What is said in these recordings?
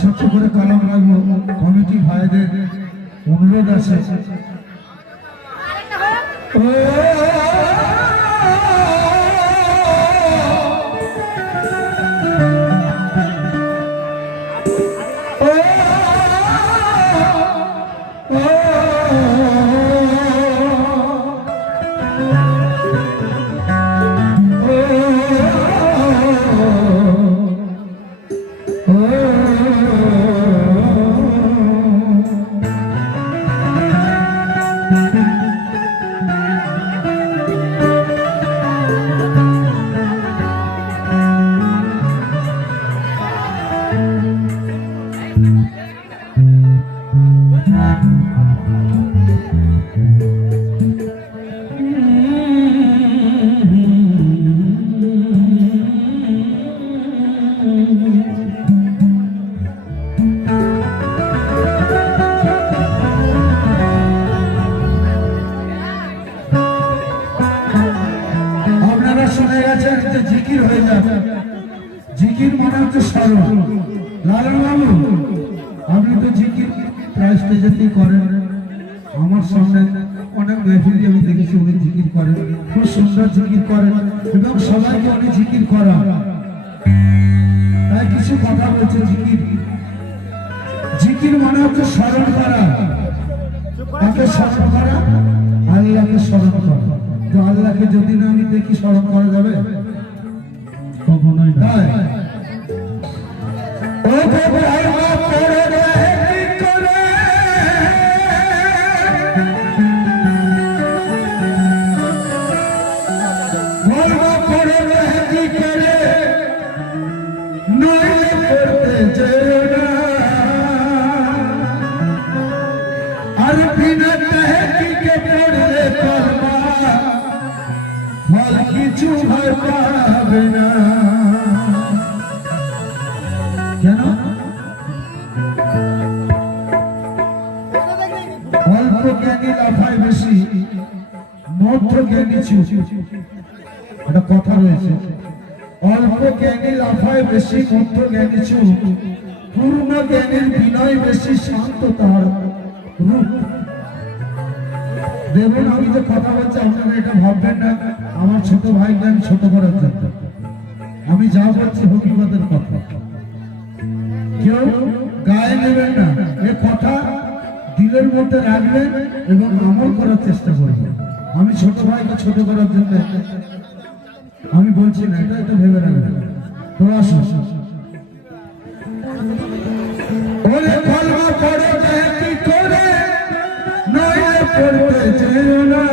ছোট্ট করে কলম রাখবো কমিটি ভাইদের অনুরোধ আছে। জিকির হয়ে যাবে, জিকির মনে হচ্ছে স্মরণ। লালন বাবু আপনি তো জিকির প্রায় স্টেজেতেই করেন, আমার সামনে অনেক মেহফিলে আমি দেখেছি উনি জিকির করেন, খুব সুন্দর জিকির করেন এবং সবাইকে উনি জিকির করান। তাই কিছু কথা বলছে জিকির, জিকির মনে হচ্ছে স্মরণ করা, তাকে স্মরণ করা, আল্লাহকে স্মরণ করা। তো আল্লাহকে যদি না আমি দেখি স্মরণ করা যাবে? কখনোই না। কিছু ভয় পাবে না। কেন? অল্প জ্ঞানী লাফায় বেশি, মধ্য জ্ঞানী চুপ। একটা কথা রয়েছে, অল্প জ্ঞানী লাফায় বেশি, মধ্য জ্ঞানী চুপ। পূর্ণ জ্ঞানীর বিনয় বেশি, শান্ত তার রূপ। দেখুন আমি যে কথা বলছি আপনারা এটা ভাববেন না আমার ছোট ভাইকে আমি ছোট করার জন্য, আমি যা বলছি হকিকতের কথা, কেউ গায়ে নেবেন না। এ কথা দিলের মধ্যে রাখবেন এবং আমল করার চেষ্টা করবেন। আমি ছোট ভাইকে ছোট করার জন্য আমি বলছি না, এটা এটা ভেবে রাখবেন। তো আসুন ওরে কলমা পড়ে কি করে নইলে পড়তে যেও না,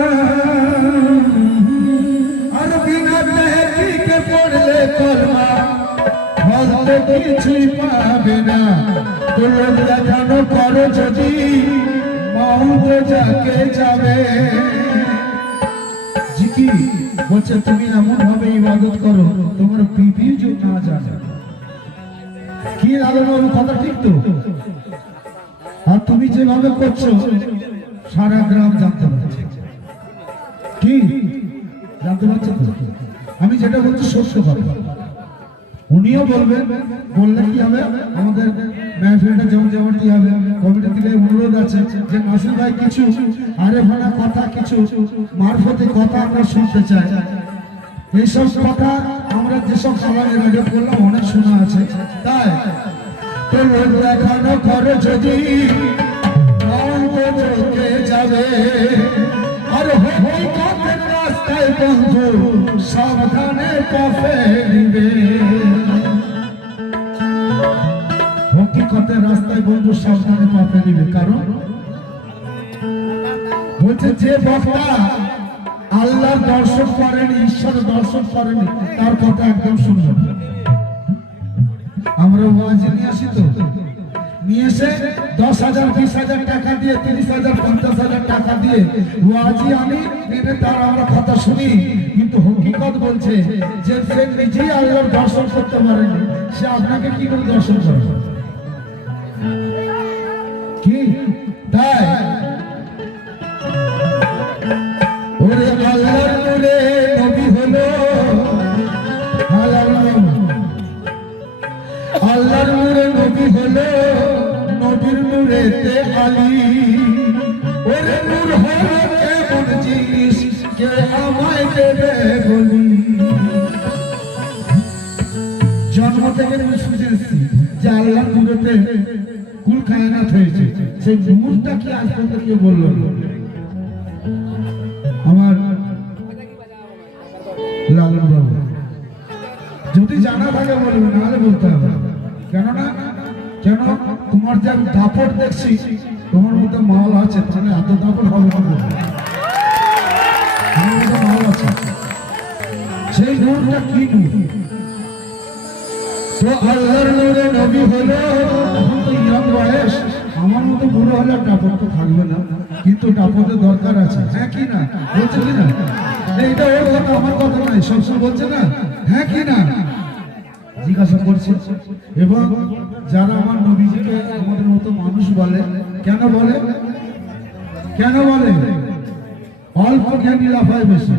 আর বিনা তেহকিকে পড়লে কলমা ফল তো কিছুই পাবে না। তো লোক দেখানো করো যদি মৌত যাকে যাবে। জিকির বলছে তুমি এমন ভাবে ইবাদত করো তোমার বিবি যে না জানে। কি লালন কথা ঠিক তো? আর তুমি যেভাবে করছো সারা গ্রাম জানতে পারছে। কি জানতে পারছে তো? আমি যেটা বলছি সত্য কথা, উনিও বলবেন, বললে কি হবে আমাদের মেহফিলটা যেমন যেমন কি হবে। কমিটি থেকে অনুরোধ আছে যে নাসির ভাই কিছু আরে ভাড়া কথা, কিছু মারফতে কথা আমরা শুনতে চাই। এইসব কথা আমরা যেসব সবাই রেডিও করলাম অনেক শোনা আছে। তাই তো লোক দেখানো করো যদি যাবে, আর হকিকতের রাস্তায় বন্ধু সাবধানে পা ফেলিবে। হকিকতের রাস্তায় বন্ধু সাবধানে পা ফেলিবে, কারণ বলছে যে বক্তা আল্লাহর দর্শন করেনি, ঈশ্বরের দর্শন করেনি, তার কথা একদম শুনবে। আমরা ওয়াজি নিয়ে আসি তো, নিয়ে এসে 10,000 20,000 টাকা দিয়ে 30,000 50,000 টাকা দিয়ে ওয়াজি আনি, এনে তার আমরা কথা শুনি, কিন্তু হকিকত বলছে যে সে নিজেই আল্লাহর দর্শন করতে পারেনি, সে আপনাকে কি করে দর্শন করবে? কি তাই ওরে আল্লাহর নূরে নবী হলো, আল্লাহর নূরে নবী হলো, নবীর নূরেতে আলী। ওরে নূর হলো কেমন জিনিস, কে আমায় দেবে বলি। জন্ম থেকে আমি শুনেছি যে আল্লাহর নূরেতে কুল কায়নাত হয়েছে, সেই নূরটা কি আজ পর্যন্ত কেউ বললো? আমার লালন বাবু যদি জানা থাকে বলবে, নাহলে বলতে হবে। কেননা কেন তোমার যে আমি দাপট দেখছি, তোমার মধ্যে মাল আছে, তাহলে এত দাপট হবে না, মাল আছে। সেই নূরটা কি নূর? তো আল্লাহর নূরে নবী হলো, এখন তো ইয়ং বয়স, আমার মতো বুড়ো হলে দাপট তো থাকবে না, কিন্তু দাপটের দরকার আছে। হ্যাঁ কি না বলছে কি না? এইটা ওর কথা, আমার কথা নয়, সবসময় বলছে না হ্যাঁ কি না জিজ্ঞাসা করছে। এবং যারা আমার নবীজিকে আমাদের মতো মানুষ বলে, কেন বলে? কেন বলে? অল্প জ্ঞানী লাফায় বেশি,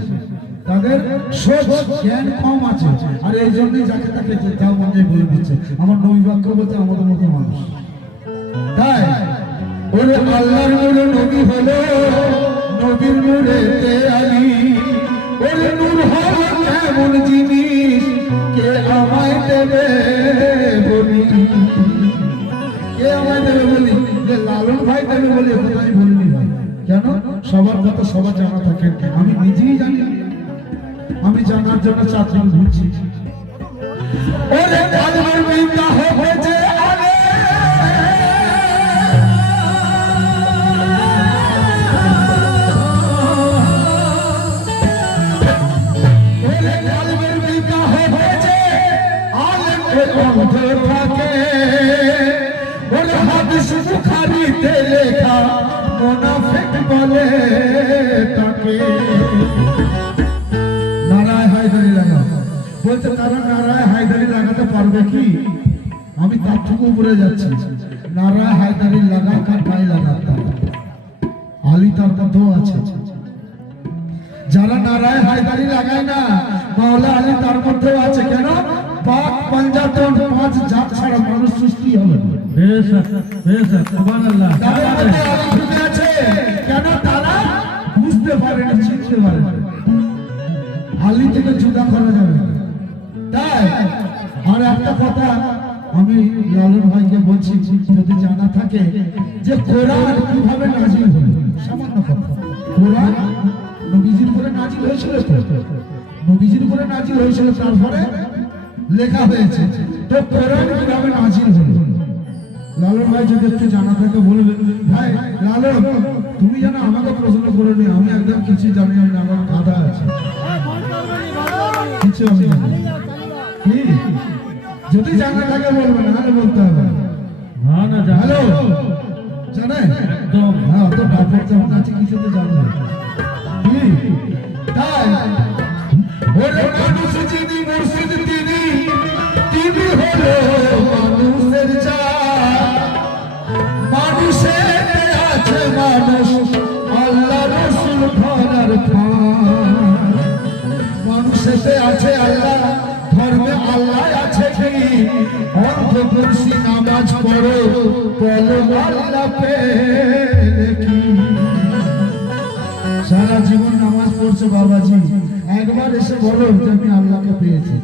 তাদের সোচ জ্ঞান কম আছে, আর এই জন্যই যাকে তাকে যা মনে বলে দিচ্ছে। আমার নবী বাক্য বলছে আমাদের মতো মানুষ। তাই ওরে আল্লাহর নূরে নবী হলো, নবীর নূরেতে আলী। ওরে নূর হলো কেমন জিনিস, কে আমায় দেবে বলি। কে আমায় দেবে বলি? যে লালন ভাই দেবে বলি, এখন আমি বলিনি ভাই। কেন? সবার কথা সবার জানা থাকে, আমি নিজেই জানি, আমি জানার জন্য চাকরি ঘুরছি। ওরে কালমের বিবাহ হয়েছে আলে, ওরে কালমের বিবাহ হয়েছে আলেমের অন্ধ থাকে। ওরে হাদিস বুখারীতে লেখা মুনাফিক বলে তাকে। নারায় হায়দারি লাগা বলছে, তারা নারায় হায়দারি লাগাতে পারবে কি? আমি তার থেকে উপরে যাচ্ছি। নারায় হায়দারি লাগা কার নাই লাগাতে, আলী তার মধ্যেও আছে। যারা নারায় হায়দারি লাগায় না, মাওলা আলী তার মধ্যেও আছে। কেন? পাক পাঞ্জাতন 5 জাত ছাড়া মানুষ সৃষ্টি হবে না। সুবহানাল্লাহ। তাদের মধ্যে আলী ঢুকে আছে। কেন? তারা বুঝতে পারে না, চিনতে পারে না, আলী থেকে জুদা করা যাবে না। তাই আর একটা কথা আমি লালন ভাইকে বলছি, যদি জানা থাকে যে কোরআন কিভাবে নাজিল হলো, সামান্য কথা। কোরআন নবীজির উপরে নাজিল হয়েছিল, নবীজির উপরে নাজিল হয়েছিল, তারপরে লেখা হয়েছে। তো কোরআন কিভাবে নাজিল হলো, লালন ভাই যদি একটু জানা থাকে বলবে। ভাই লালন, তুমি জানো আমাকে প্রশ্ন করে নি, আমি একদম কিছু জানি না, আমার গাধা আছে, কিছু আমি জানি। যদি জানা থাকে বলবে, নাহলে বলতে হবে। হ্যালো, জানে একদম। হ্যাঁ, তো বাপের যেমন আছে, কিছু তো জানবে। তাই ওরে মানুষ যিনি মুর্শিদ, তিনি তিনি হলো মানুষের জান। মানুষের আছে মানুষ, আল্লাহ রসুল ধরার খান। মানুষেতে আছে আল্লাহ, ধর্মে আল্লাহ আছে কি? অর্ধ কুরসি নামাজ পড়ো, বলো আল্লাহ পেলে কি? সারা জীবন নামাজ পড়ছো বাবাজি, একবার এসে বলো যে আমি আল্লাহকে পেয়েছি।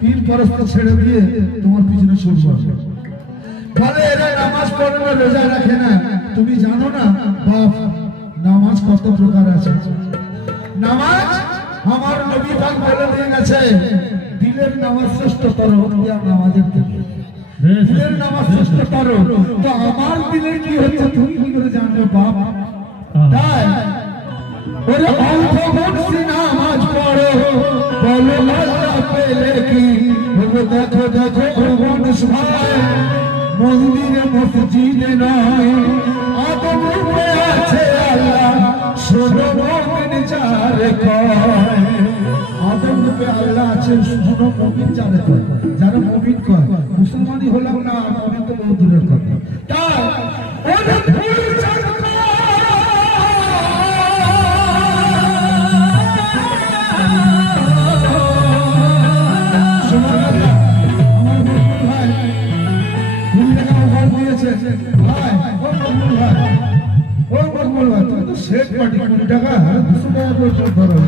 পীর পরস্পর ছেড়ে দিয়ে তোমার পিছনে ছুটবো। বলে এরা নামাজ পড়ে না, রোজা রাখে না। তুমি জানো না বাপ, নামাজ কত প্রকার আছে। নামাজ আমার নবী পাক বলে দিয়ে গেছে, দিলের নামাজ শ্রেষ্ঠতর নামাজের থেকে। দিলের নামাজ শ্রেষ্ঠতর। তো আমার দিলের কি হচ্ছে তুমি কি করে জানবে বাপ? তাই ওরে অল্প বয়সী নামাজ পড়ো, বলো আল্লাহ পেলে কি। দেখো দেখো মানুষ ভাই, মন্দিরে মসজিদে নয়, আদম রূপে আছে আল্লাহ, শোনো মুমিন যারে কয়। আদম রূপে আল্লাহ আছে, শোনো মুমিন যারে কয়। যারা মুমিন কয়, মুসলমানই হলাম না, মুমিন তো বহু দূরের কথা। তাই ওরে ফুল চাঁদ শেষ পার্টি 20 টাকা 200 টাকা পর্যন্ত ধরো।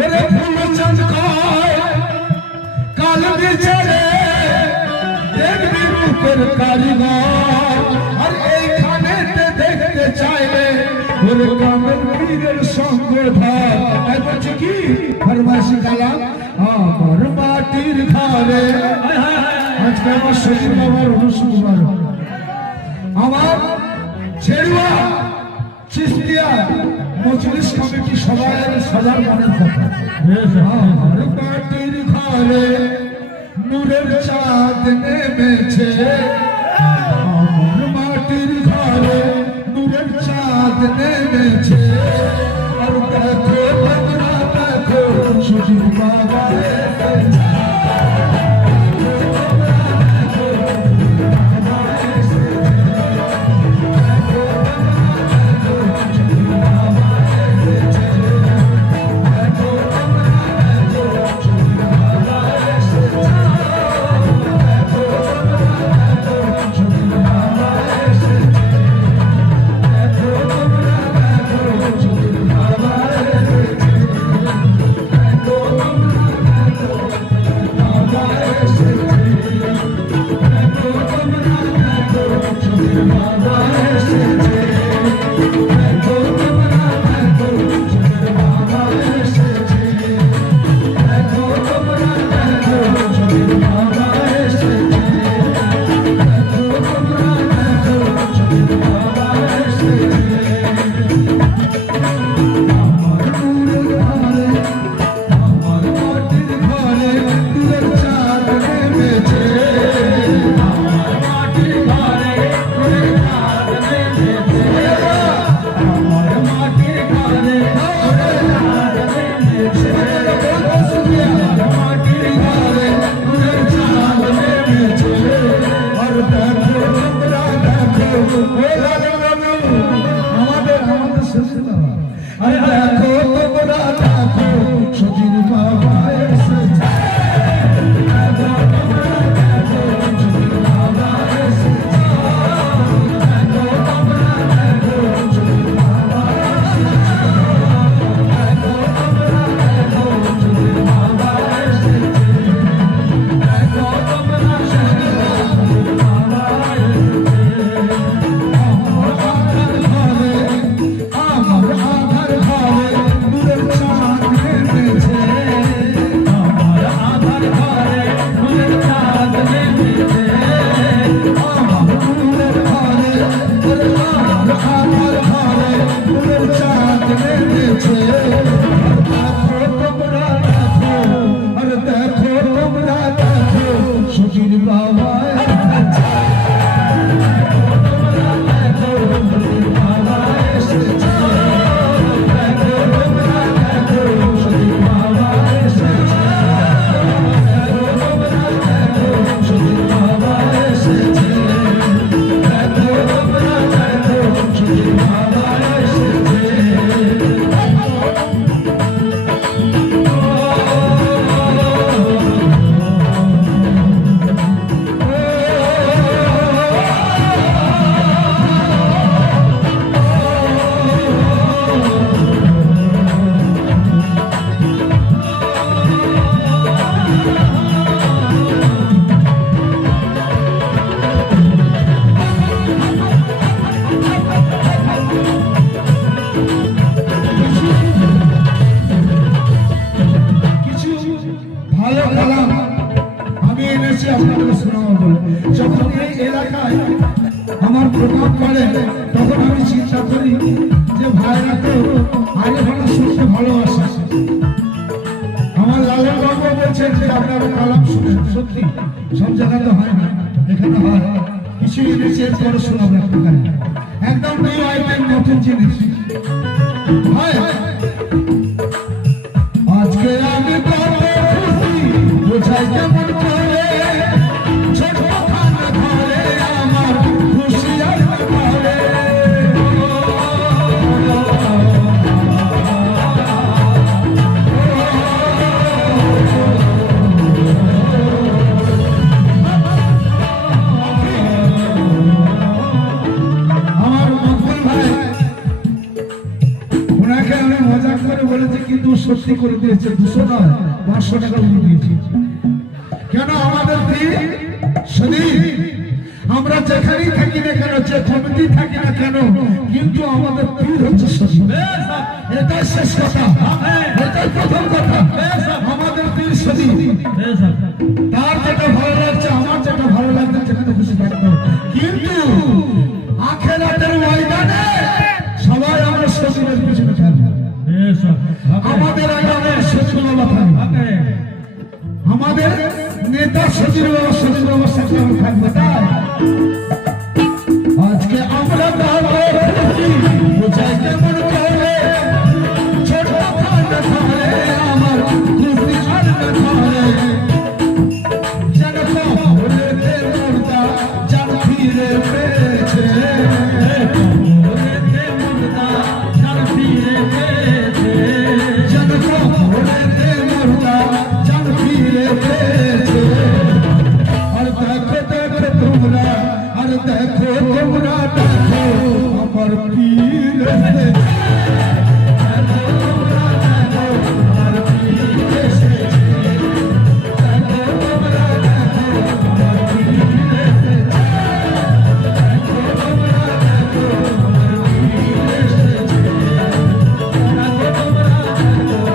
ওরে ফুল চাঁদ কয় কাল বিচারে দেখবি রূপের কারিগর, আর এইখানে দেখতে চাইলে ওরে কামের পীরের সঙ্গ ধর। তাই বলছে কি ফরমাইশি কালাম, আমার মাটির ঘরে। আজকে আমার শ্বশুর বাবার অনুষ্ঠান, আমার ছেড়ুয়া চিস্তিয়া মজলিস কমিটি সবাই সবার মনের কথা। আমার মাটির ঘরে নূরের চাঁদ নেমেছে, আমার মাটির ঘরে নূরের চাঁদ নেমেছে। আর দেখো তোমরা দেখো শ্বশুর বাবা Oh, প্রভাব পড়ে তখন আমি চিন্তা করি যে ভাইরা তো আগে ভালো শুনতে ভালোবাসে। আমার লালন বাবু বলছেন যে আপনারা কালাম শুনেন, সত্যি সব জায়গাতে হয় না, এখানে হয়। কিছু চেঞ্জ করে শোনাবো একদম নিউ আইটেম, নতুন জিনিস। আজকে আমি বোঝাই কেমন করে ছোট খানা ঘরে আমার খুশি আর ঘরে বলেছে কিন্তু সত্যি করে দিয়েছে, 200 নয় 500 টাকা উনি দিয়েছে। কেন আমাদের আমরা যেখানেই থাকি না কেন, যে কমিটি থাকি না কেন, কিন্তু আমাদের পীর হচ্ছে শহীদ। এটাই শেষ কথা, এটাই প্রথম কথা। আমাদের পীর শহীদ, তার যেটা ভালো লাগছে, আমার যেটা ভালো লাগছে, যেখানে খুশি থাকতো। কিন্তু আখেরাতের ময়দানে সবাই আমরা শহীদের পিছনে থাকবো। আমাদের আগে আমাদের শহীদ বাবা থাকবে, আমাদের নেতা শহীদ বাবার সাথে আমরা থাকবো। তাই আজকে আমরা বোঝাই কেমন করে ছোট খান্ডা ঘরে আমার খুশি খান্ডা ঘরে যেন কবরেতে মুর্দা জান ফিরে পেয়েছে, কবরেতে মুর্দা জান ফিরে পেয়েছে, যেন কবরেতে মুর্দা জান ফিরে পেয়েছে। আর দেখো দেখো তোমরা, আর দেখো তোমরা, দেখো আমার পীর এসেছে, দেখো তোমরা, দেখো আমার পীর এসেছে, দেখো তোমরা, দেখো আমার পীর এসেছে, দেখো তোমরা, দেখো আমার পীর এসেছে, দেখো তোমরা, দেখো আমার পীর এসেছে, দেখো তোমরা, দেখো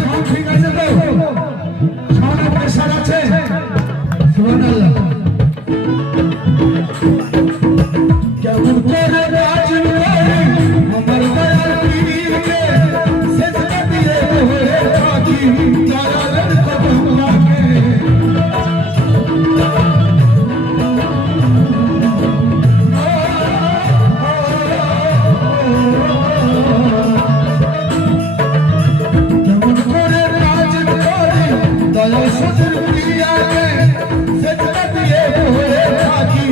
আমার ঠিক আছে তো, সামনে প্রেসার আছে। সুবহানাল্লাহ। কেমন করে বাঁচব আমার দয়াল পীরকে, সেজদা দিয়ে হয়ে থাকি দয়ালের কদম রাখে। কেমন করে বাঁচব দয়াল সজর প্রিয়াকে, সেজদা দিয়ে হয়ে থাকি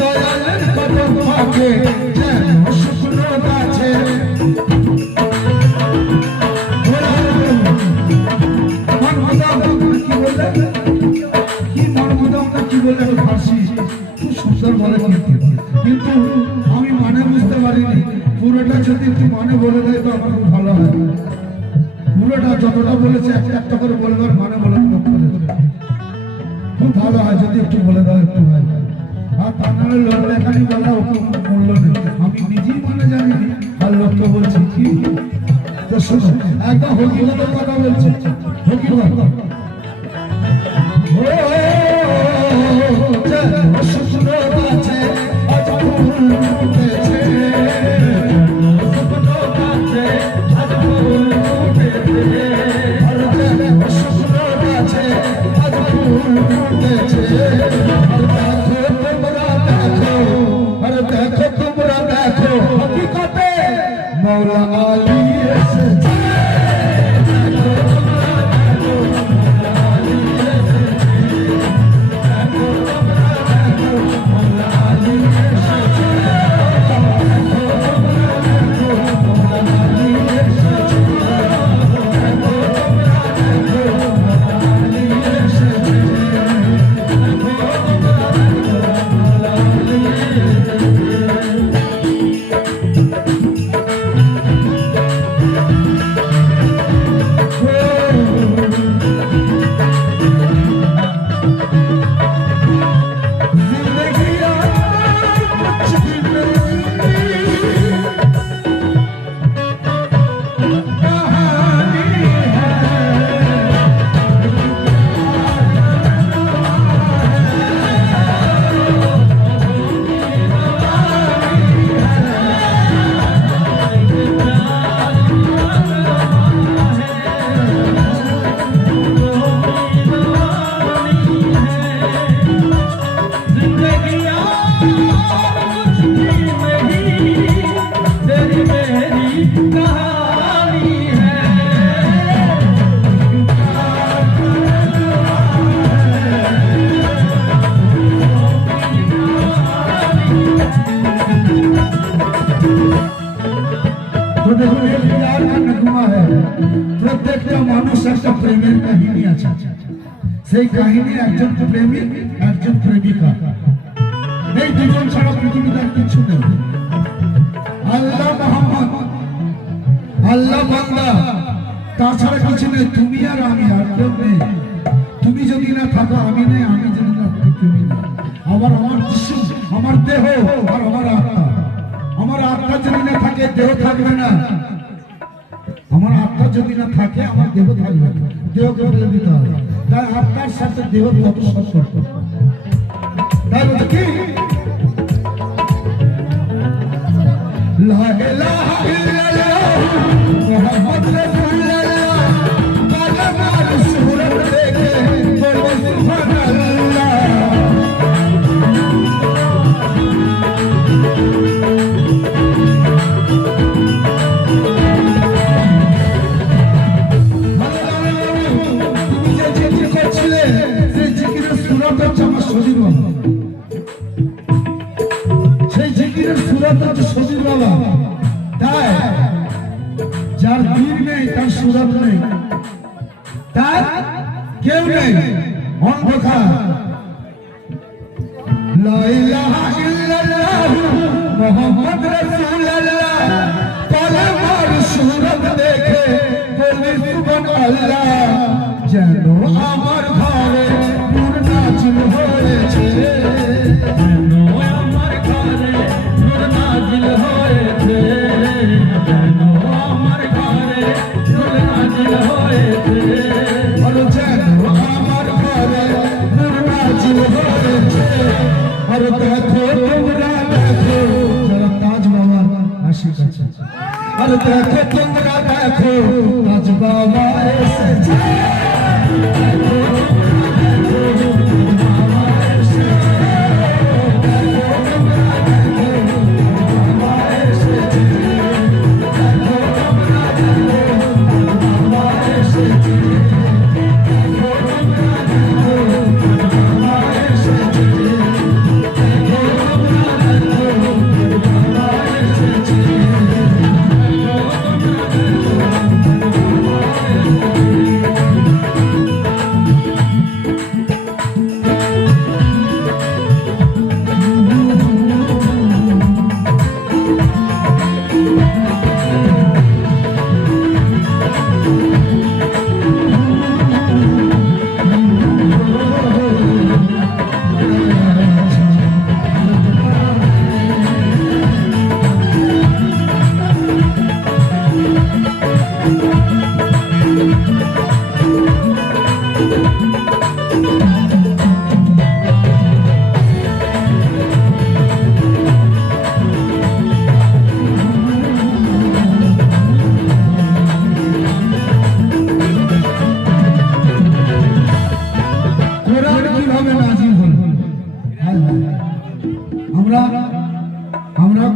দয়ালের কদম রাখে। যেন শুকনো গাছে কিন্তু আমি মানে বুঝতে পারিনি। পুরোটা যদি একটু মানে বলে দেয় তো আমার খুব ভালো হয়। পুরোটা যতটা বলেছে একটা একটা করে বলবার মানে বলে খুব ভালো হয় যদি একটু বলে দাও, একটু ভাই। আর তা নাহলে লোক দেখানি বলা ওকে মূল্য নেই। আমি নিজেই মানে জানি আর লোককে বলছি কি তো শোনো, একদম হকিগতের কথা বলছে। হকিগত শুকনো গাছে আজ ফুল ফুটেছে, শুকনো গাছে আজ ফুল ফুটেছে, শুকনো গাছে আজ ফুল ফুটেছে। দেখো তোমরা দেখো, আরে দেখো তোমরা দেখো, হকিকতে মৌলা আলী এসেছে। সেই কাহিনী একজন প্রেমিক একজন প্রেমিকা, এই দুজন ছাড়া পৃথিবীতে আর কিছু নেই। আল্লাহ মোহাম্মদ, আল্লাহ বান্দা, তাছাড়া কিছু নেই। তুমি আর আমি, আর কেউ নেই। তুমি যদি না থাকো আমি নেই, আমি যদি না থাকি তুমি নেই। আবার আমার যিশু, আমার দেহ আর আমার আত্মা, আমার আত্মা যদি না থাকে দেহ থাকবে না। আমার আত্মা যদি না থাকে আমার দেহ থাকবে না। দেহকে ফেলে দিতে হবে। তাই আত্মার সাথে দেহ কত সম্পর্ক। তাই বলছে কি লা ইলাহা ইল্লাল্লাহ মুহাম্মদ রাসূলুল্লাহ কালামার সুরত দেখে বলে সুবহানাল্লাহ। সেই জিকিরের সুরত হচ্ছে শরীর বাবা। তাই যার বীর নেই তার সুরত নেই, তার কেউ নেই, অন্ধকার। লা ইলাহা ইল্লাল্লাহ মুহাম্মদ রাসূলুল্লাহ কালামার সুরত দেখে বলি সুবহানাল্লাহ। যেন আমার ঘরে নূর নাজিল হয়েছে, যেন আমার ঘরে নূর নাজিল হয়েছে, যেন আমার ঘরে নূর নাজিল হয়েছে, আর যেন আমার ঘরে নূর নাজিল হয়েছে। আর দেখো তোমরা দেখো, যারা তাজ বাবার আশিক আছে, আর দেখো তোমরা দেখো তাজ বাবা এসেছে।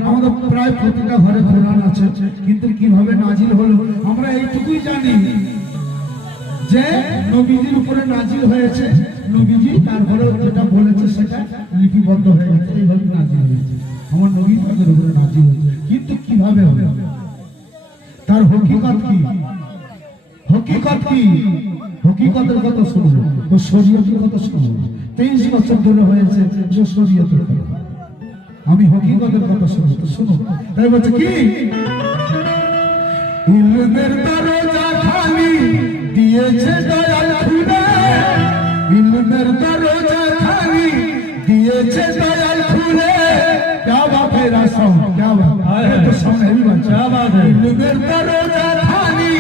আমাদের প্রায় প্রতিটা ঘরে কোরআন আছে, কিন্তু কিভাবে নাজিল হলো আমরা এইটুকুই জানি যে নবীজির উপরে নাজিল হয়েছে, নবীজি তারপরে যেটা বলেছে সেটা লিপিবদ্ধ হয়ে গেছে, এইভাবে নাজিল হয়েছে। আমার নবী তাদের উপরে নাজিল হয়েছে, কিন্তু কিভাবে হবে, তার হকিকত কি, হকিকত কি, হকিকতের কথা শুনবো, ও শরীয়তের কথা শুনবো। 23 বছর ধরে হয়েছে যে শরীয়তের কথা, আমি হকিকতের কথা শুনবো, শুনো। তাই বলছে কি ইলমের দরজা খালি দিয়েছে দয়াল খুদা, ইলমের দরজা খালি দিয়েছে দয়াল খুলে। क्या बात है रासम, क्या बात है, तो सामने भी बात, क्या बात है। इलमेर दरजा खाली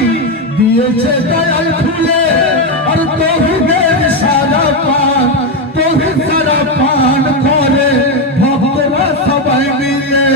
दिएছে দয়াল খুলে, আর তৌহিদের সারা পান, তৌহিদ সারা পান করে ভক্তরা সবাই মিলে।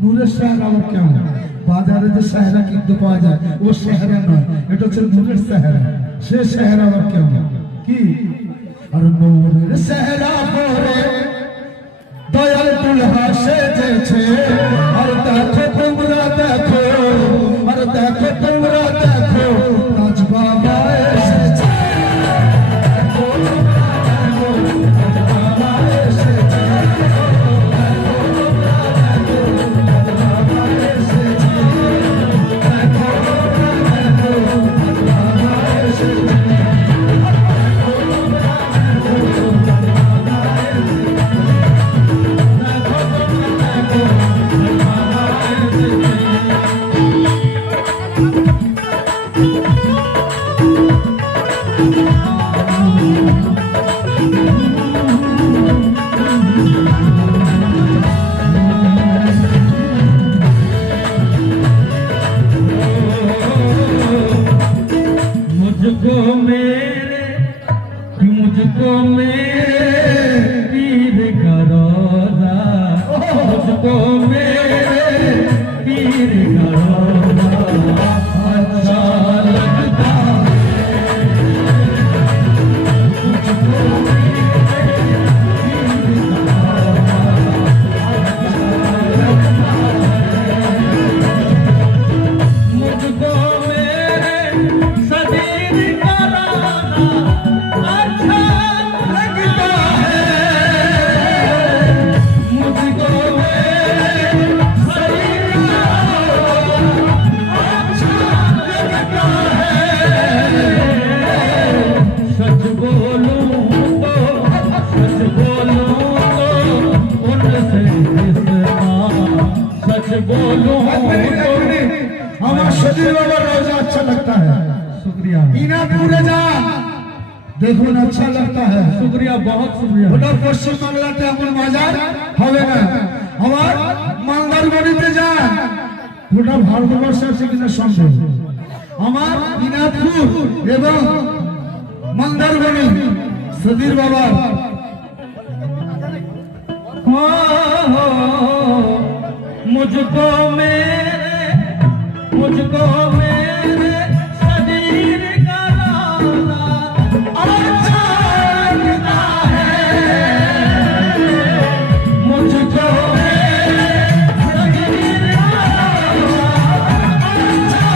নূরের চেহারা আবার কেমন? বাজারে যে চেহারা কিনতে পাওয়া যায় ও চেহারা নয়, এটা হচ্ছে নূরের চেহারা। সে চেহারা আবার কেমন কি? আর নূরের চেহারা পরে দয়াল দুলহা সেজেছে। আর দেখো তোমরা দেখো, আর দেখো তোমরা দেখো, রাজ বাবা এসেছে। मुझको मेरे पीर का रोज़ा, मुझको मेरे पीर का रोज़ा अच्छा लगता है। मुझको मेरे पीर का रोज़ा, मुझको मेरे सदीर का रोज़ा अच्छा लगता है। मुझको मेरे सदीर का रोज़ा अच्छा लगता है। सच बोलूं तो उनसे सच बोलूं तो আমার শরীর বাবার রোজা अच्छा लगता है। शुक्रिया ইনাপুরে যা দেখুন अच्छा लगता है। शुक्रिया बहुत शुक्रिया। ওটা পশ্চিম বাংলাতে এমন বাজার হবে না। আমার মালদারবাড়িতে যান, গোটা ভারতবর্ষে আছে কিনা সন্দেহ। আমার দিনাজপুর এবং মালদারবাড়ি সদির বাবা मुझको मेरे सदीर का रोज़ा अच्छा लगता है। मुझको मेरे सदीर का रोज़ा अच्छा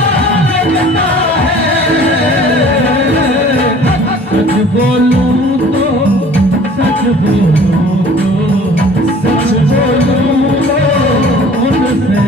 लगता है। सच बोलूं तो सच बोलूं तो सच बोलूं तो उनसे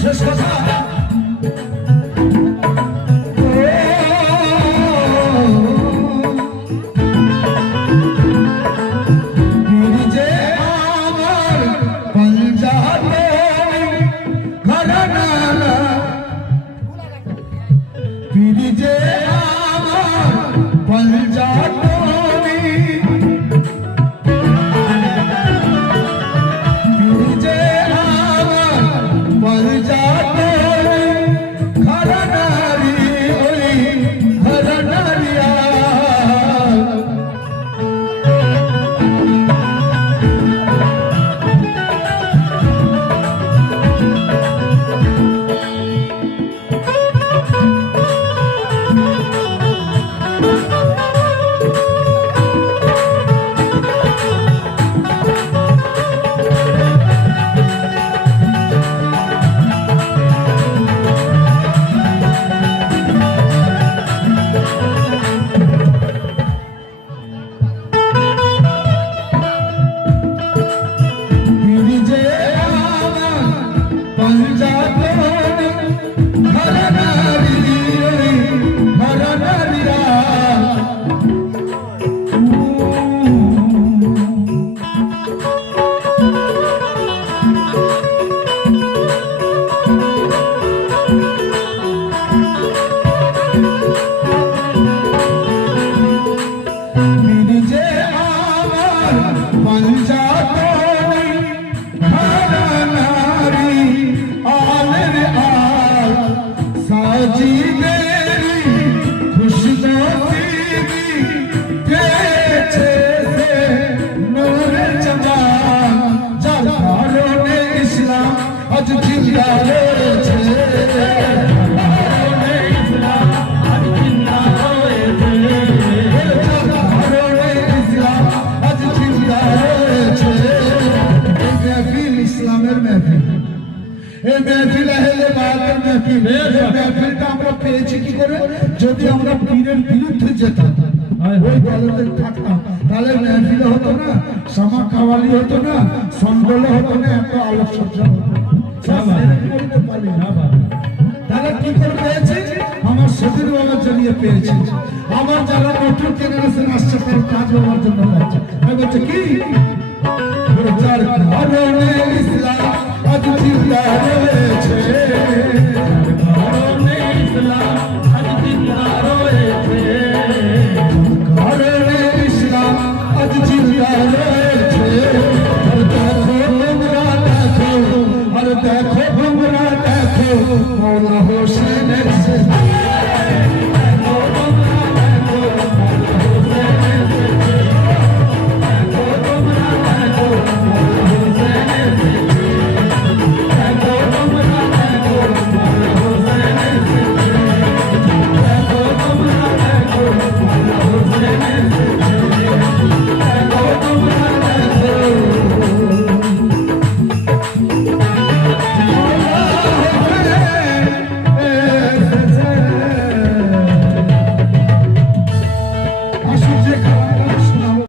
শেষ কথা রয়েছে ইসলাম আজ জিন্দা রয়েছে কারণে ইসলাম আজ জিন্দা রয়েছে। এই মেহফিল ইসলামের মেহফিল, এই মেহফিল আহলে বায়াতের মেহফিল। এই মেহফিলটা আমরা পেয়েছি কি করে? যদি আমরা পীরের বিরুদ্ধে যেতাম, ওই দলের থাকতাম, তাহলে মেহফিল হতো না, সামা কাওয়ালি হতো না, সন্ডল হতো না, এত আলোকসজ্জা হতো না। সব সেরেক করতে পারি না। তাহলে কি করে পেয়েছি? আমার সতীর বাবার জড়িয়ে পেয়েছি। আমার যারা নতুন জেনারেশন আসছে তার কাজ হওয়ার জন্য পাচ্ছে। আমি বলছি কি যার কারণে ইসলাম আজ জিন্দা রয়েছে, কারণে ইসলাম আজ জিন্দা রয়েছে কারণে ইসলাম আজ জিন্দা রয়েছে। আর দেখো তোমরা দেখো, আর দেখো তোমরা দেখো, মৌলা